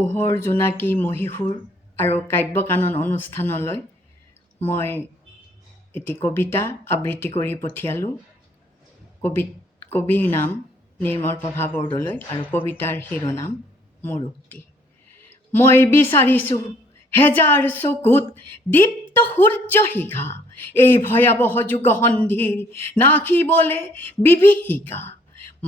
পোহৰ জোনাকী মহীশূৰ আৰু কাব্যকানন অনুষ্ঠানলৈ মই এটি কবিতা আবৃত্তি কৰি পঠিয়ালোঁ। কবিৰ নাম নিৰ্মলপ্ৰভা বৰদলৈ আৰু কবিতাৰ শিৰোনাম মোৰ উক্তি। মই বিচাৰিছোঁ হেজাৰ চকুত দীপ্ত সূৰ্য শিখা, এই ভয়াৱহ যুগসন্ধিৰ নাখিবলে বিভীষিকা।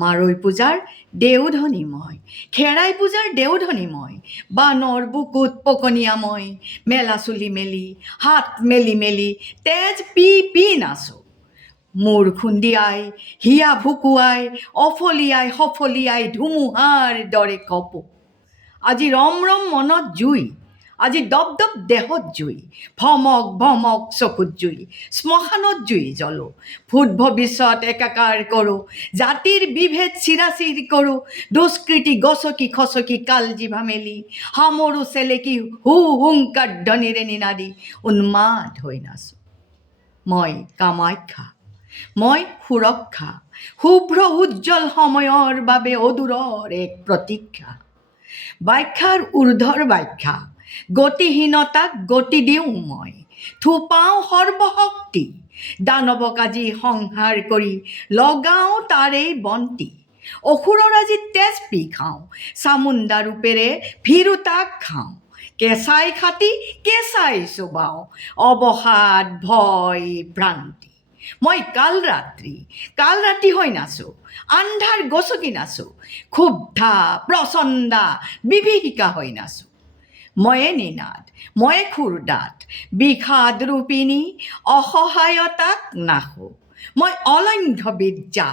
মাৰৈ পূজাৰ দেওধনী মই, খেৰাই পূজাৰ দেওধনী মই, বানৰ বুকুত পকনীয়া মই, মেলা চুলি মেলি হাত মেলি মেলি তেজ পি পি নাচো। মূৰ খুন্দিয়াই হিয়া ভুকুৱাই অফলিয়াই সফলিয়াই ধুমুহাৰ দৰে কপো। আজি ৰম ৰম মনত জুই, আজি দপদপ দেহত জুই, ভমক ভমক চকুত জুই, শ্মশানত জুই জ্বলো। ভূত ভৱিষ্যত একাকাৰ কৰোঁ, জাতিৰ বিভেদ চিৰাচিৰ কৰোঁ, দুষ্কৃতি গছকি খচকি কাল জিভা মেলি, সামৰো চেলেকি হু হুংকাৰ ধ্বনিৰে নিনাদি উন্মাদ হৈ নাচো। মই কামাখ্যা, মই সুৰক্ষা, শুভ্ৰ উজ্জ্বল সময়ৰ বাবে অদূৰৰ এক প্ৰতীক্ষা। ব্যাখ্যাৰ ঊৰ্ধৰ ব্যাখ্যা, গতিহীনতাক গতি দিওঁ মই, থোপাওঁ সৰ্বশক্তি, দানৱক আজি সংহাৰ কৰি লগাওঁ তাৰেই বন্তি। অসুৰৰ আজি তেজ পি খাওঁ, চামুণ্ডা ৰূপেৰে ভীৰুতাক খাওঁ, কেঁচাই খাটি কেঁচাই চোবাওঁ, অৱসাদ ভয় ভ্ৰান্তি। মই কাল ৰাতি হৈ নাচো, আন্ধাৰ গছকি নাচো, ক্ষুব্ধা প্ৰচণ্ডা বিভীষিকা হৈ নাচো। ময়ে নিনাদ, ময়ে খুৰদাত, বিষাদ ৰূপিণী অসহায়তাক নাশো। মই অলংঘ্য বিদ্যা,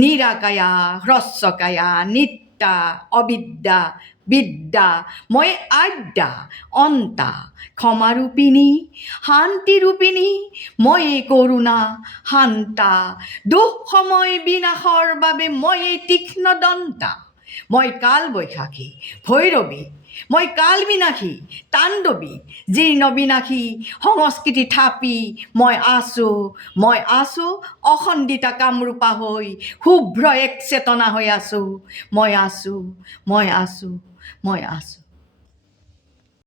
নিৰাকায়া হ্ৰস্বকায়া, নিত্যা অবিদ্যা বিদ্যা, মই আদ্যা অন্তা, ক্ষমাৰূপিণী শান্তিৰূপিণী, ময়ে কৰোণা শান্তা, দুখ সময় বিনাশৰ বাবে ময়ে তীক্ষ্ণ দন্তা। মই কাল বৈশাখী ভৈৰৱী, মই কাল বিনাশী তাণ্ডৱী, জীৰ্ণ বিনাশী সংস্কৃতি থাপি মই আছো অখণ্ডিতা কামৰূপা হৈ, শুভ্ৰ এক চেতনা হৈ আছো। মই আছো।